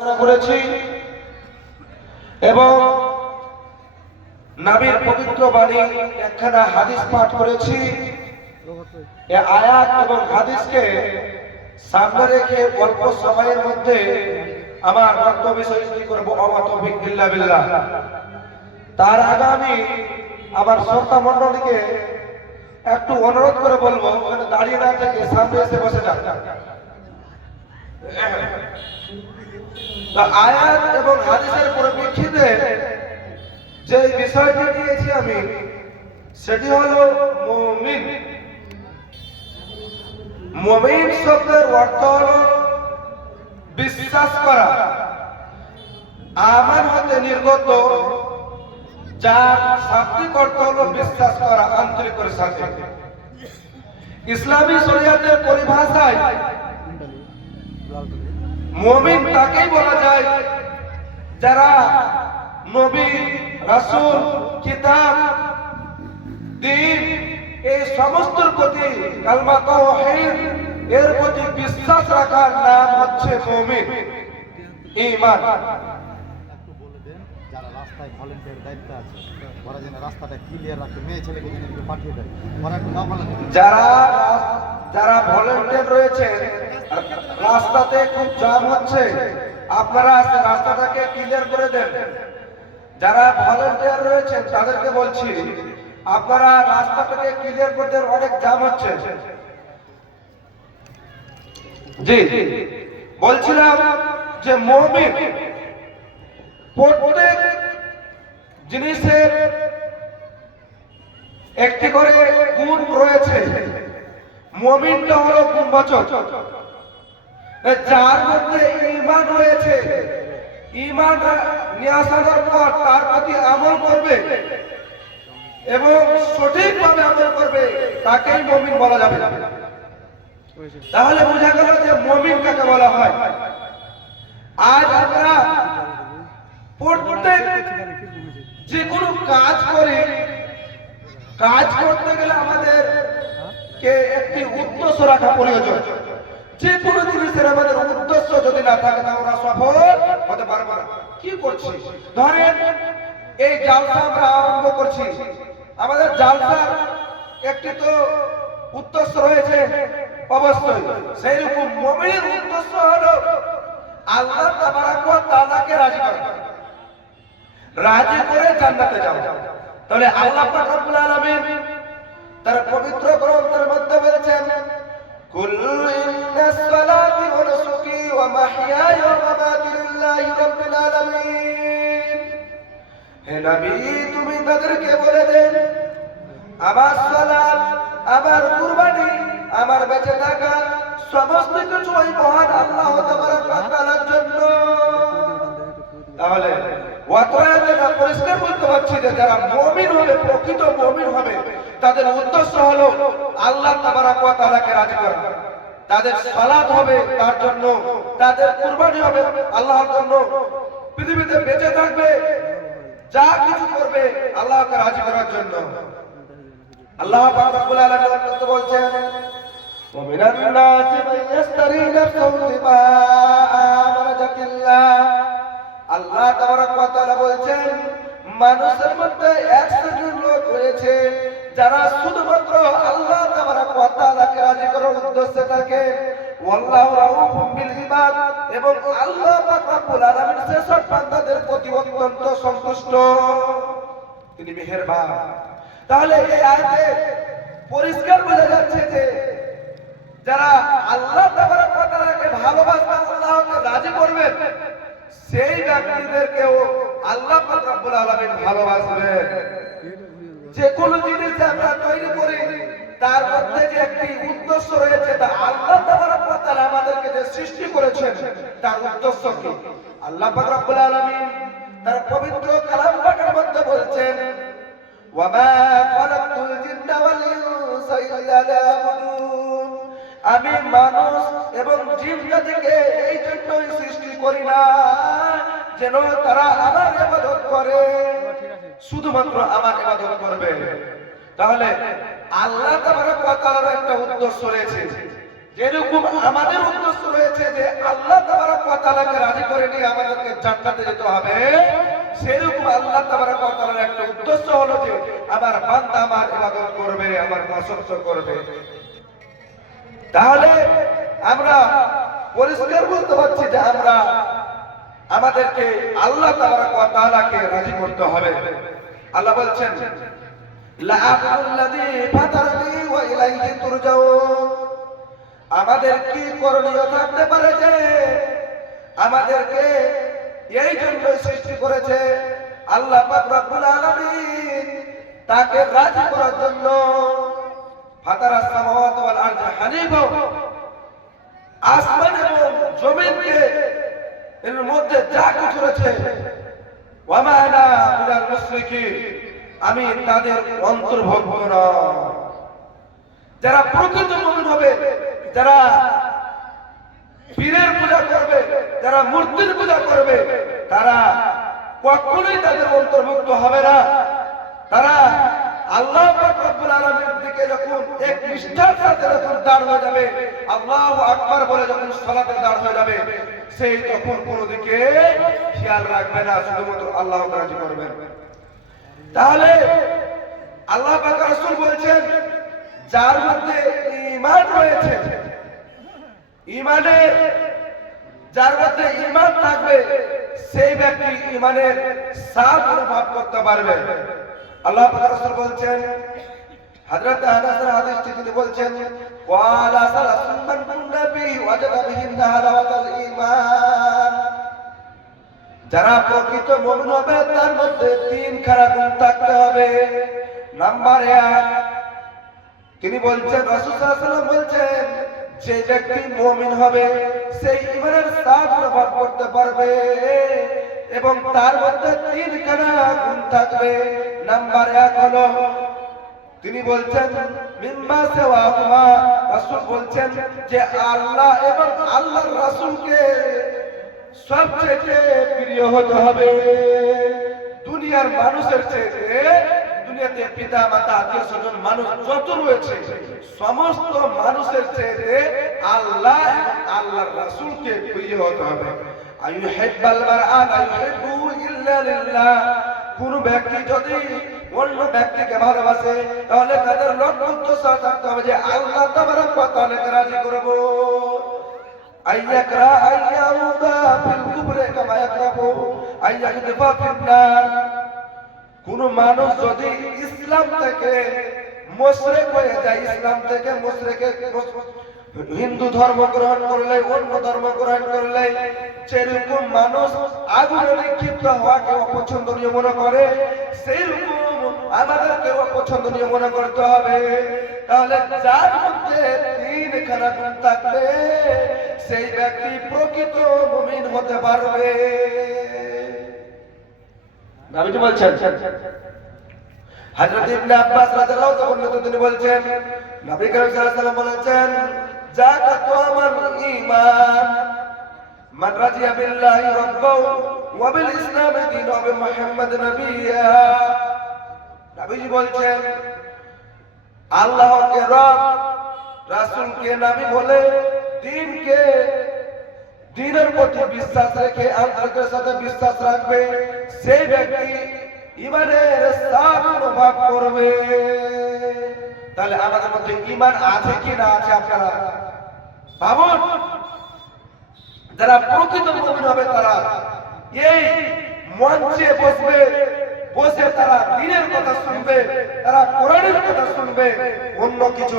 করেছি এবং নবীর পবিত্র বাণী একখানা হাদিস পাঠ করেছি। এই আয়াত এবং হাদিসকে সামনে রেখে অল্প সময়ের মধ্যে আমার বক্তব্য সৃষ্টি করব। ওয়া তৌফিক ইল্লা বিল্লাহ। তার আগে আমি আমার শ্রোতা মণ্ডলীকে একটু অনুরোধ করে বলবো, দাঁড়িয়ে না থেকে সামনে এসে বসে যান। আয়াত এবং হাদিসের পরিপ্রেক্ষিতে যে বিষয়টি নিয়েছি আমি, সেটি হলো মুমিন। মুমিন শব্দের অর্থ হলো বিশ্বাস করা, আমার হতে নির্গত, যার শাব্দিক অর্থ হলো বিশ্বাস করা আন্তরিকের সাথে। ইসলামী শরিয়াতের পরিভাষায় মুমিন তাকেই বলা যায় যারা নবী, রাসূল, কিতাব, দ্বীন এই সমস্তর প্রতি, কালমা তাওহীদ এর প্রতি বিশ্বাস রাখার নাম হচ্ছে মুমিন, ঈমান। একটু বলে দেন যারা রাস্তায় ভলান্টিয়ার দায়িত্ব আছে, ওরা যেন রাস্তাটা ক্লিয়ার রাখে, মেয়ে ছেলেকে যদি পাঠিয়ে দেয়, ওরা একটু না ভালো। যারা ভলান্টিয়ার রয়েছে, রাস্তাতে খুব জ্যাম হচ্ছে, আপনারা রাস্তাটাকে ক্লিয়ার করে দেন। যারা ভলান্টিয়ার রয়েছে তাদেরকে বলছি, আপনারা রাস্তাটাকে ক্লিয়ার করে দেন, অনেক জ্যাম হচ্ছে। জি, বলছিলাম যে মুমিন প্রত্যেক জিনিসের একটি করে গুণ রয়েছে। মুমিনটা হলো গুণবাচক, যার মধ্যে ঈমান রয়েছে। ঈমান নিয়ে আসার পর তার প্রতি আমল করবে এবং সঠিকভাবে আমল করবে, তাকেই মুমিন বলা যাবে। তাহলে বোঝা গেল যে মুমিন কাকে বলা হয়। আজ আমরা প্রত্যেক যে কোনো কাজ করি, কাজ করতে গেলে আমাদের কে একটি উদ্দেশ্য রাখা প্রয়োজন। যে কোনো জিনিসের আমাদের উদ্দেশ্য যদি না থাকে, তা আমরা সফল হতে পারবো না। কি করছি, ধরেন এই জালসা আমরা আরম্ভ করছি, আমাদের জালসার একটি তো উদ্দেশ্য রয়েছে অবশ্যই। সেই রকম মুমিনের উদ্দেশ্য হলো আল্লাহ তাবারক ওয়া তাআলাকে রাজি করা, রাজি করে জান্নাতে যাও। তাহলে আল্লাহ পাক রব্বুল আলামিন তার পবিত্র গ্রন্থের মধ্যে বলেছেন, কুল ইন্নাস সালাতি ওয়া নুসুকি ওয়া মাহইয়ায়া ওয়া মামাতি লিল্লাহি রাব্বিল আলামিন। হে নবী, তুমি তাদেরকে বলে দেন, আমার সালাত, আমার কুরবানি, আমার বেঁচে থাকা সমস্ত কিছু ওই মহান আল্লাহ তাবারক ওয়া তাআলার জন্য। তাহলে ওয়াতরাতে পরিষ্কার বলতে পারছি যে যারা মুমিন হবে, প্রকৃত মুমিন হবে, তাদের উদ্দেশ্য হলো আল্লাহ তাবারক ওয়া তাআলাকে রাজি করা। তাদের সালাত হবে তার জন্য, তাদের কুরবানি হবে আল্লাহর জন্য, পৃথিবীতে বেঁচে থাকবে যা কিছু করবে আল্লাহকে রাজি করার জন্য। আল্লাহ পাক রব্বুল আলামিন বলছেন, ওয়া মিনান নাসি মান ইশতারি নাফসাহু ইবতিগাআ মারজাতিল্লাহ। আল্লাহ তাবারক ওয়া তাআলা বলছেন, মানুষের মধ্যে এক শ্রেণীর লোক রয়েছে যারা শুধুমাত্র আল্লাহ তাবারক ওয়া তাআলাকে রাজি করার উদ্দেশ্যে থাকে। ওয়াল্লাহু রাউফুম বিল ইবাদ, এবং আল্লাহ পাক রব্বুল আলামিন সেসব বান্দাদের প্রতি অত্যন্ত সন্তুষ্ট, তিনি মেহেরবান। তাহলে এই আয়াতে পরিষ্কার বোঝা যাচ্ছে যে যারা আল্লাহ তাবারক ওয়া তাআলাকে ভালোবাসবেন, আল্লাহকে রাজি করবেন, সেই ব্যক্তিদেরকেও আল্লাহ পাক রব্বুল আলামিন ভালোবাসবেন। যে কোনো জিনিস আমরা তৈরি করি, তার মধ্যে যে একটি উদ্দেশ্য রয়েছে, তা আল্লাহ তাবারক ওয়া তাআলা আমাদেরকে যে সৃষ্টি করেছেন তার উদ্দেশ্য কি? আল্লাহ পাক রব্বুল আলামিন তার পবিত্র কালাম পাকের মধ্যে বলছেন, ওয়া মা খালাকতুল জিন্না ওয়াল ইনসা ইল্লা লিয়াবুদুন। আমি মানুষ এবং জিন জাতিকে এই জন্যই সৃষ্টি করি না যেন তারা আমার ইবাদত করে, শুধুমাত্র আমার ইবাদত করবে। তাহলে আল্লাহ তাবারক ওয়া তাআলার একটা উদ্দেশ্য রয়েছে, যেরকম আমাদের উদ্দেশ্য রয়েছে যে আল্লাহ তাবারক ওয়া তাআলাকে রাজি করে নিয়ে আমাদেরকে জান্নাতে যেতে হবে, সেরকম আল্লাহ তাবারক ওয়া তাআলার একটা উদ্দেশ্য হলো যে আমার বান্দা আমার ইবাদত করবে, আমার প্রশংসা করবে। তাহলে আমরা পরিষ্কার বলতে পারছি যে আমাদেরকে আল্লাহ তাবারক ওয়া তাআলাকে রাজি করতে হবে। আল্লাহ বলছেন লা আবুদুল্লাযী ফাতারানি ওয়া ইলাইহি তুরজাউন। আমাদের কি করণীয় থাকতে পারে যে আমাদেরকে এই জন্য সৃষ্টি করেছে আল্লাহ পাক রব্বুল আলামিন, তাকে রাজি করার জন্য। ফাতারাস সামাওয়াতি ওয়াল আরদ হানিফা, আসমান এবং জমিনকে এর মধ্যে যা কিছু রয়েছে, ওয়া মা আনা মিনাল মুশরিকিন, আমি তাদের অন্তর্ভুক্ত নই। যারা প্রকৃত মুমিন হবে, যারা পীরের পূজা করবে, যারা মূর্তির পূজা করবে, তারা কখনোই তাদের অন্তর্ভুক্ত হবে না। তারা আল্লাহ পাক রব্বুল আলামিনের দিকে যখন এক নিষ্ঠার সাথে যখন দাঁড় হয়ে যাবে, আল্লাহু আকবার বলে যখন সালাতে দাঁড় হয়ে যাবে, সেই তখন কোনো দিকে খেয়াল রাখবে না, শুধুমাত্র আল্লাহকে রাজি করবেন। তাহলে আল্লাহ পাক রাসূল বলছেন যার মধ্যে ঈমান রয়েছে, ঈমানের যার মধ্যে ঈমান থাকবে, সেই ব্যক্তি ঈমানের স্বাদ অনুভব করতে পারবে। আল্লাহ পাক রাসূল বলছেন, হযরত আনাসের হাদিসটি তিনি বলছেন, ওয়ালা সালাসুন মান কুন্না ফি ওয়াজাদা বিহিন্না হালাওয়াতাল ঈমান। যারা প্রকৃত মুমিন হবে তার মধ্যে তিনখানা গুণ থাকতে হবে। নাম্বার 1, তিনি বলছেন, রাসূল সাল্লাল্লাহু আলাইহি ওয়াসাল্লাম বলছেন, যে ব্যক্তি মুমিন হবে সেই ঈমানের স্বাদ অনুভব করতে পারবে এবং তার মধ্যে তিনখানা গুণ থাকবে। নাম্বার 1 হলো, তিনি বলছেন মিম্মা সাওয়াহুমা, রাসূল বলছেন যে আল্লাহ এবং আল্লাহর রাসূলকে সবচেয়ে প্রিয় হতে হবে। দুনিয়ার মানুষের চেয়ে, দুনিয়াতে পিতা মাতা আত্মীয় স্বজন মানুষ যত রয়েছে, সমস্ত মানুষের চেয়ে আল্লাহ এবং আল্লাহর রাসূলকে প্রিয় হতে হবে। আইয়ুহিব্বাল মারআ লা ইউহিব্বুহু ইল্লা লিল্লাহ। কোন ব্যক্তি যদি অন্য ব্যক্তিকে ভালোবাসে, তাহলে তাদের লক্ষ্য উদ্দেশ্য থাকতে হবে যে আল্লাহ তাবারক ওয়া তাআলাকে রাজি করব। আইয়াকরা আইয়াউদা ফিল কুবরে কামা ইয়াকরাহু আইয়াকদিফা ফিন নার। কোন মানুষ যদি ইসলাম থেকে মুশরিক হয়ে যায়, ইসলাম থেকে মুশরিকে, হিন্দু ধর্ম গ্রহণ করলে, অন্য ধর্ম গ্রহণ করলে, যেরকম মানুষ আগুনে নিক্ষিপ্ত হওয়াকে অপছন্দনীয় মনে করে, সেই রকম আমাদেরকে অপছন্দনীয় মনে করতে হবে। তাহলে যার মধ্যে তিনখানা গুণ থাকবে, সেই ব্যক্তি প্রকৃত মুমিন হতে পারবে। নবীজি বলছেন, হযরত ইবনে আব্বাস রাদিয়াল্লাহু তাআলা তিনি বলছেন, নবী করিম সাল্লাল্লাহু আলাইহি ওয়াসাল্লাম বলেছেন, যাকাতু আমার ঈমান মান রাজিয়া বিল্লাহি রাব্বাহু ওয়া বিল ইসলামি দীন ওয়া বিমুহাম্মাদ নবিয়্যা। নবীজি বলছেন, আল্লাহকে রব, রাসূলকে নবী বলে, দ্বীনের প্রতি বিশ্বাস রেখে, আন্তরিকতার সাথে বিশ্বাস রাখবে, সেই ব্যক্তি ঈমানের স্বাদ অনুভব করবে। তাহলে আমাদের মধ্যে ঈমান আছে কি না আছে আপনারা ভাবুন। যারা প্রকৃত মুমিন হবে তারা এই মঞ্চে বসবে, বসে তারা দ্বীনের কথা শুনবে, তারা কোরআনের কথা শুনবে, অন্য কিছু